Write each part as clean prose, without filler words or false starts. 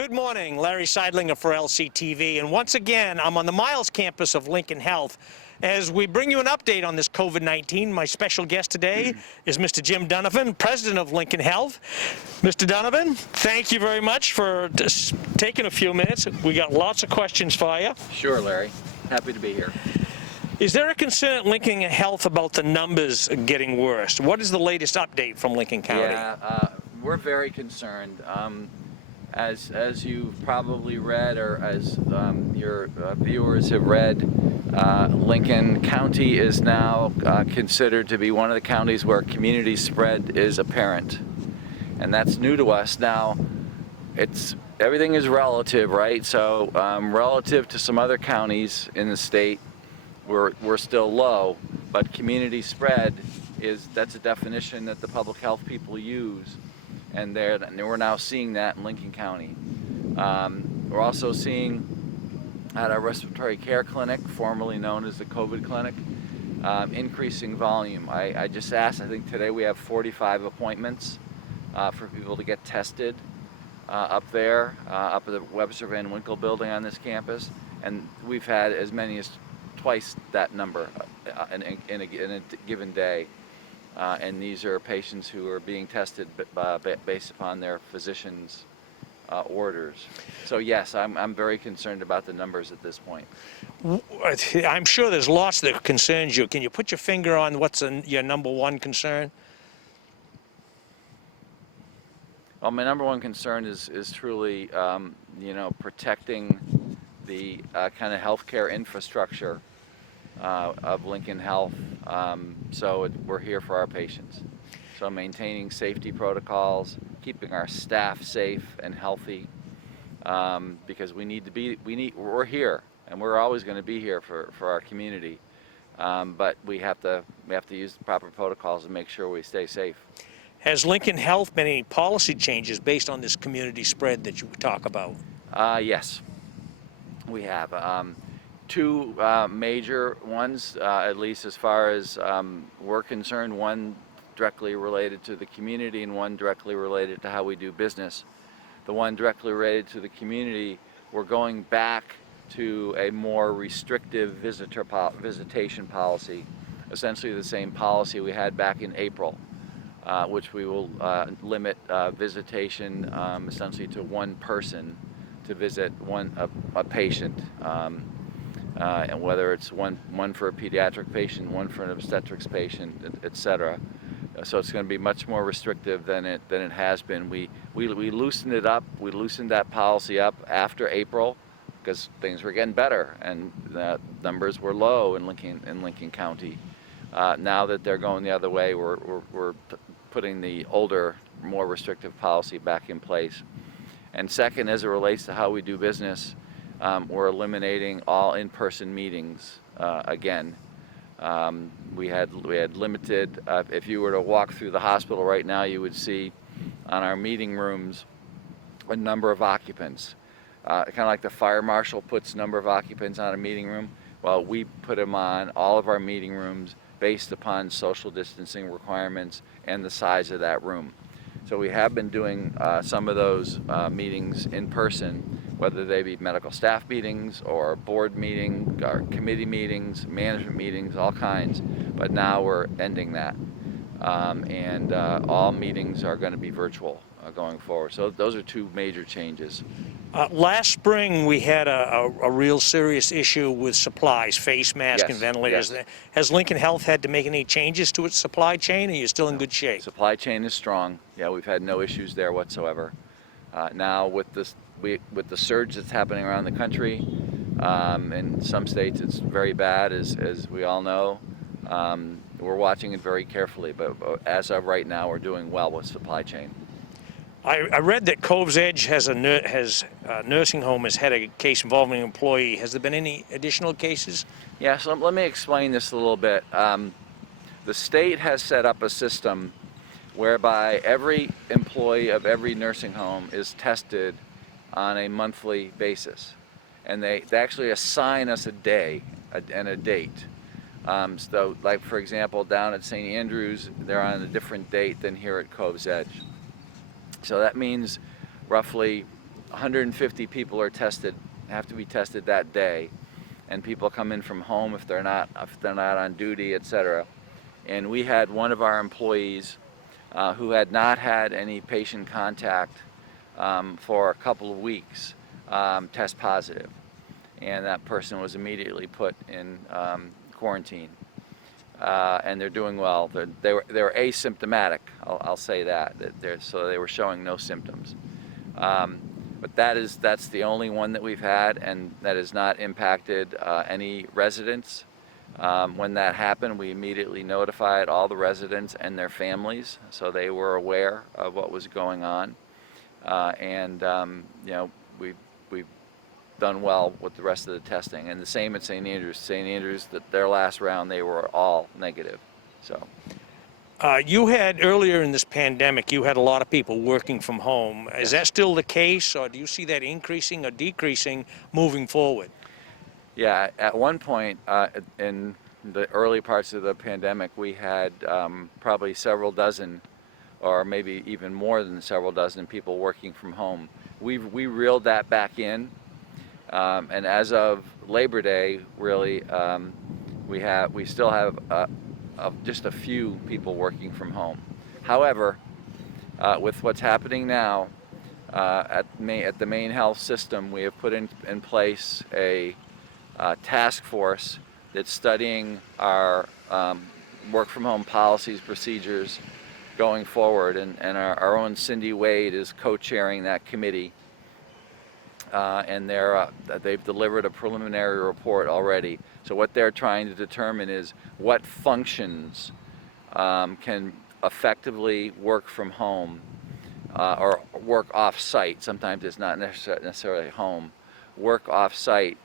Good morning, Larry Seidlinger for LCTV, and once again, I'm on the Miles campus of Lincoln Health. As we bring you an update on this COVID-19, my special guest today is Mr. Jim Donovan, president of Lincoln Health. Mr. Donovan, thank you very much for taking a few minutes. We got lots of questions for you. Sure, Larry. Happy to be here. Is there a concern at Lincoln Health about the numbers getting worse? What is the latest update from Lincoln County? Yeah, we're very concerned. As you've probably read, or as your viewers have read, Lincoln County is now considered to be one of the counties where community spread is apparent. And that's new to us. Now, everything is relative, right? So relative to some other counties in the state, we're still low, but community spread that's a definition that the public health people use. And we're now seeing that in Lincoln County. We're also seeing at our respiratory care clinic, formerly known as the COVID clinic, increasing volume. I just asked, I think today we have 45 appointments for people to get tested up there, up at the Webster Van Winkle building on this campus. And we've had as many as twice that number in a given day. And these are patients who are being tested based upon their physician's orders. So yes, I'm very concerned about the numbers at this point. I'm sure there's lots that concerns you. Can you put your finger on what's your number one concern? Well, my number one concern is truly, protecting the kind of healthcare infrastructure of Lincoln Health. We're here for our patients. So maintaining safety protocols, keeping our staff safe and healthy, because we're here, and we're always going to be here for our community. But we have to use the proper protocols to make sure we stay safe. Has Lincoln Health made any policy changes based on this community spread that you talk about? Yes, we have. Two major ones, at least as far as we're concerned, one directly related to the community and one directly related to how we do business. The one directly related to the community, we're going back to a more restrictive visitation policy, essentially the same policy we had back in April, which we will limit visitation essentially to one person to visit a patient. And whether it's one for a pediatric patient, one for an obstetrics patient, etc. So it's going to be much more restrictive than it has been. We loosened it up. We loosened that policy up after April because things were getting better and the numbers were low in Lincoln County. Now that they're going the other way, we're putting the older, more restrictive policy back in place. And second, as it relates to how we do business, we're eliminating all in-person meetings again. We had limited, if you were to walk through the hospital right now, you would see on our meeting rooms a number of occupants. Kind of like the fire marshal puts number of occupants on a meeting room. Well, we put them on all of our meeting rooms based upon social distancing requirements and the size of that room. So we have been doing some of those meetings in person, whether they be medical staff meetings or board meetings or committee meetings, management meetings, all kinds. But now we're ending that. And all meetings are going to be virtual going forward. So those are two major changes. Last spring, we had a real serious issue with supplies, face masks and ventilators. Yes. Has Lincoln Health had to make any changes to its supply chain, or are you still in good shape? Supply chain is strong. Yeah, we've had no issues there whatsoever. Now with the surge that's happening around the country, in some states it's very bad, as we all know. We're watching it very carefully, but as of right now, we're doing well with supply chain. I read that Cove's Edge has a nursing home has had a case involving an employee. Has there been any additional cases? Yeah, so let me explain this a little bit. The state has set up a system whereby every employee of every nursing home is tested on a monthly basis. And they actually assign us a day and a date. So like for example, down at St. Andrews, they're on a different date than here at Cove's Edge. So that means roughly 150 people are tested, have to be tested that day, and people come in from home if they're not on duty, etc. And we had one of our employees who had not had any patient contact for a couple of weeks test positive, and that person was immediately put in quarantine. And they're doing well. They were asymptomatic. I'll say that. So they were showing no symptoms. But that's the only one that we've had, and that has not impacted any residents. When that happened, we immediately notified all the residents and their families, so they were aware of what was going on. We've done well with the rest of the testing, and the same at St. Andrews. St. Andrews, their last round, they were all negative. So. You had, earlier in this pandemic, you had a lot of people working from home. Is that still the case, or do you see that increasing or decreasing moving forward? Yeah, at one point in the early parts of the pandemic, we had probably several dozen, or maybe even more than several dozen people working from home. We reeled that back in, and as of Labor Day, really, we still have just a few people working from home. However, with what's happening now at the Maine Health System, we have put in place a task force that's studying our work from home policies, procedures going forward, and our own Cindy Wade is co-chairing that committee, and they've delivered a preliminary report already. So what they're trying to determine is what functions can effectively work from home or work off-site. Sometimes it's not necessarily home. Work off-site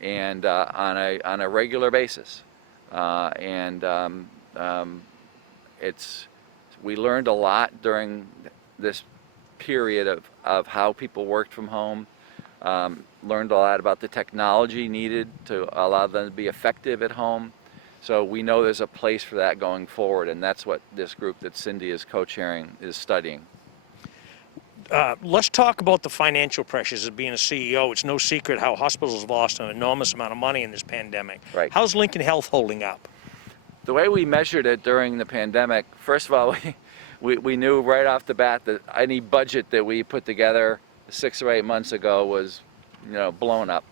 and on a regular basis. We learned a lot during this period of how people worked from home. Learned a lot about the technology needed to allow them to be effective at home. So we know there's a place for that going forward, and that's what this group that Cindy is co-chairing is studying. Let's talk about the financial pressures of being a CEO. It's no secret how hospitals have lost an enormous amount of money in this pandemic. Right. How's Lincoln Health holding up? The way we measured it during the pandemic, first of all, we knew right off the bat that any budget that we put together 6 or 8 months ago was, blown up.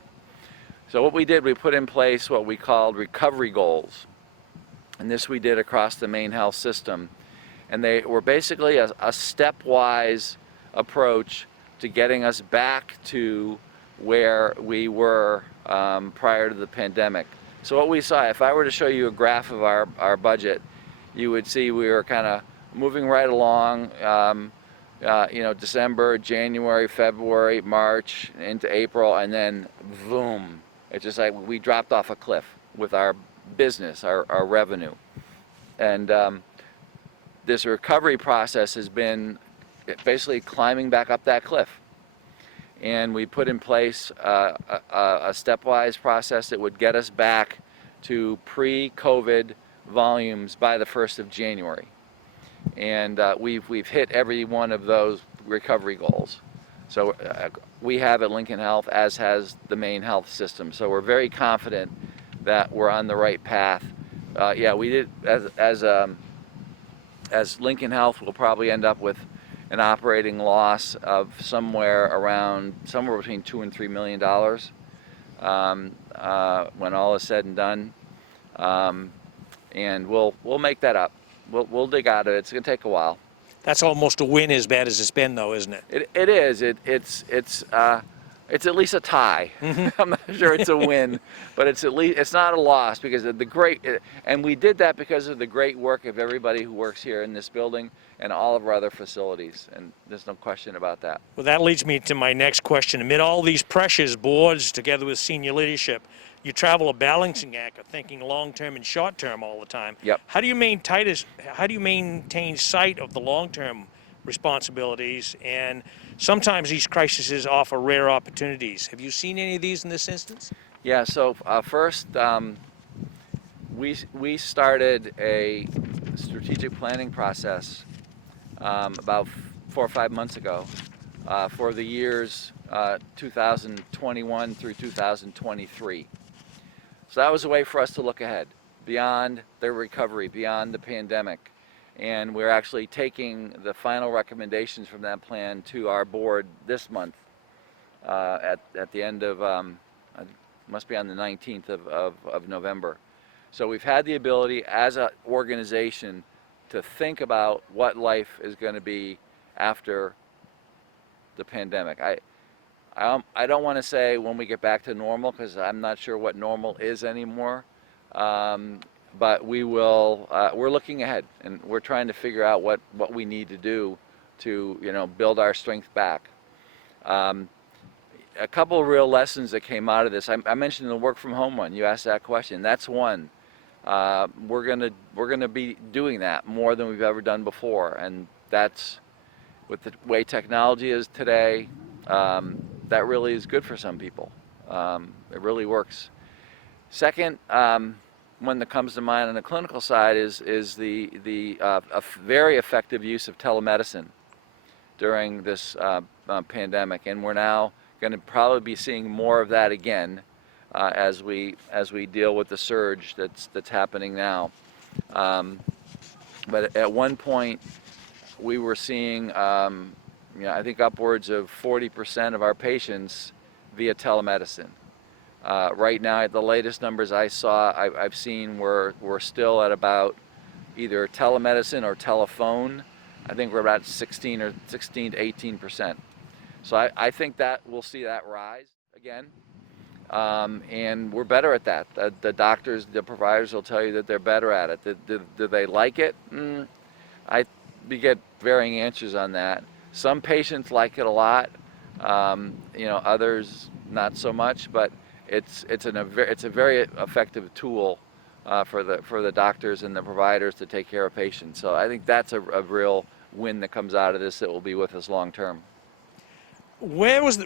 So what we did, we put in place what we called recovery goals. And this we did across the Maine Health System. And they were basically a stepwise approach to getting us back to where we were prior to the pandemic. So what we saw, if I were to show you a graph of our budget, you would see we were kind of moving right along, December, January, February, March, into April, and then boom. It's just like we dropped off a cliff with our business, our revenue. And this recovery process has been basically climbing back up that cliff. And we put in place a stepwise process that would get us back to pre-COVID volumes by the 1st of January. And we've hit every one of those recovery goals. So we have at Lincoln Health, as has the Maine Health System. So we're very confident that we're on the right path. We did, as Lincoln Health will probably end up with an operating loss of somewhere between $2 and $3 million when all is said and done, and we'll make that up. We'll dig out of it. It's going to take a while. That's almost a win as bad as it's been, though, isn't it? It is. It's at least a tie. I'm not sure it's a win, but it's not a loss because of and we did that because of the great work of everybody who works here in this building and all of our other facilities, and there's no question about that. Well, that leads me to my next question. Amid all these pressures, boards, together with senior leadership, you travel a balancing act of thinking long-term and short-term all the time. Yep. How do you maintain sight of the long-term responsibilities? And sometimes these crises offer rare opportunities. Have you seen any of these in this instance? Yeah. So first, we started a strategic planning process about 4 or 5 months ago for the years 2021 through 2023. So that was a way for us to look ahead, beyond the recovery, beyond the pandemic. And we're actually taking the final recommendations from that plan to our board this month at the end of, must be on the 19th of November. So we've had the ability as an organization to think about what life is going to be after the pandemic. I don't want to say when we get back to normal, because I'm not sure what normal is anymore. But we will. We're looking ahead, and we're trying to figure out what we need to do to build our strength back. A couple of real lessons that came out of this. I mentioned the work from home one. You asked that question. That's one. We're gonna be doing that more than we've ever done before, and that's with the way technology is today. That really is good for some people. It really works. Second, one that comes to mind on the clinical side is the very effective use of telemedicine during this pandemic, and we're now going to probably be seeing more of that again as we deal with the surge that's happening now. But at one point, we were seeing I think upwards of 40% of our patients via telemedicine. Right now, at the latest numbers I've seen, we're still at about either telemedicine or telephone. I think we're about 16 to 18%. So I think that we'll see that rise again, and we're better at that. The doctors, the providers will tell you that they're better at it. Do they like it? We get varying answers on that. Some patients like it a lot, others not so much. But it's a very effective tool for the doctors and the providers to take care of patients. So I think that's a real win that comes out of this that will be with us long term. When was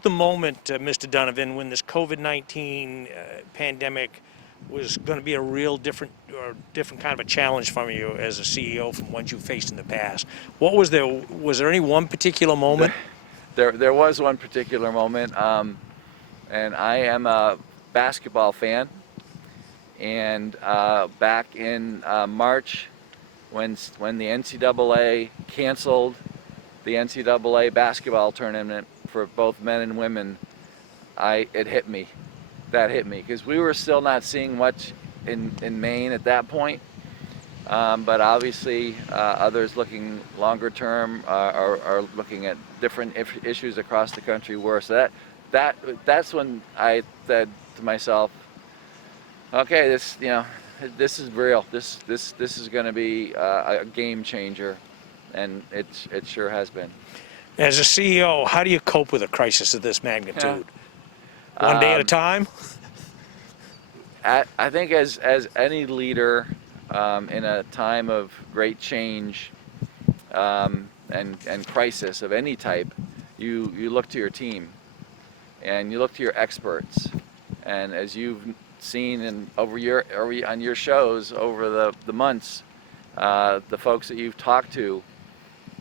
the moment, Mr. Donovan, when this COVID-19 pandemic was going to be a real different kind of a challenge for you as a CEO from ones you faced in the past? Was there any one particular moment? There was one particular moment, and I am a basketball fan. And back in March, when the NCAA canceled the NCAA basketball tournament for both men and women, it hit me. That hit me because we were still not seeing much in Maine at that point. But obviously, others looking longer term are looking at different issues across the country were. So that's when I said to myself, okay, this is real. This is going to be a game changer, and it sure has been. As a CEO, how do you cope with a crisis of this magnitude? One day at a time? I think as any leader in a time of great change and crisis of any type, you look to your team and you look to your experts. And as you've seen on your shows over the months, the folks that you've talked to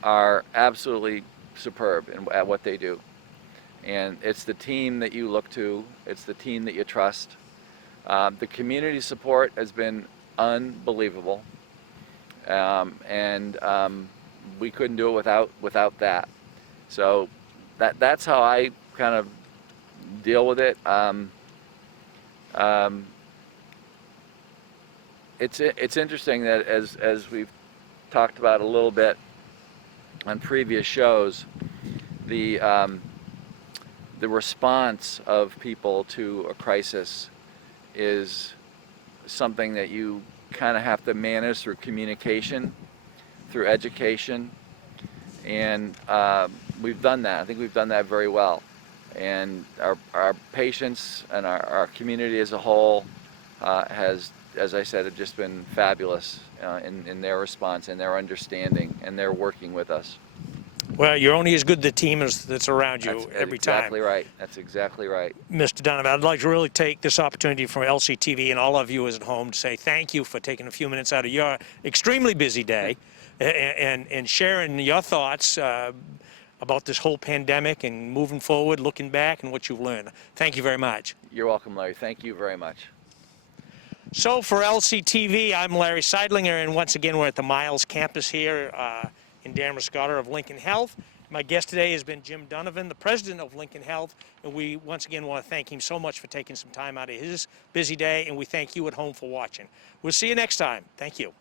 are absolutely superb at what they do. And it's the team that you look to, it's the team that you trust. The community support has been unbelievable, and we couldn't do it without that. So that's how I kind of deal with it. It's interesting that as we've talked about a little bit on previous shows, the response of people to a crisis is something that you kind of have to manage through communication, through education, and we've done that. I think we've done that very well, and our patients and our community as a whole has, as I said, have just been fabulous in their response and their understanding and their working with us. Well, you're only as good the team that's around you every time. That's exactly right. That's exactly right. Mr. Donovan, I'd like to really take this opportunity from LCTV and all of you at home to say thank you for taking a few minutes out of your extremely busy day and sharing your thoughts about this whole pandemic and moving forward, looking back, and what you've learned. Thank you very much. You're welcome, Larry. Thank you very much. So for LCTV, I'm Larry Seidlinger, and once again, we're at the Miles campus here in Damariscotta of Lincoln Health. My guest today has been Jim Donovan, the president of Lincoln Health, and we once again want to thank him so much for taking some time out of his busy day, and we thank you at home for watching. We'll see you next time. Thank you.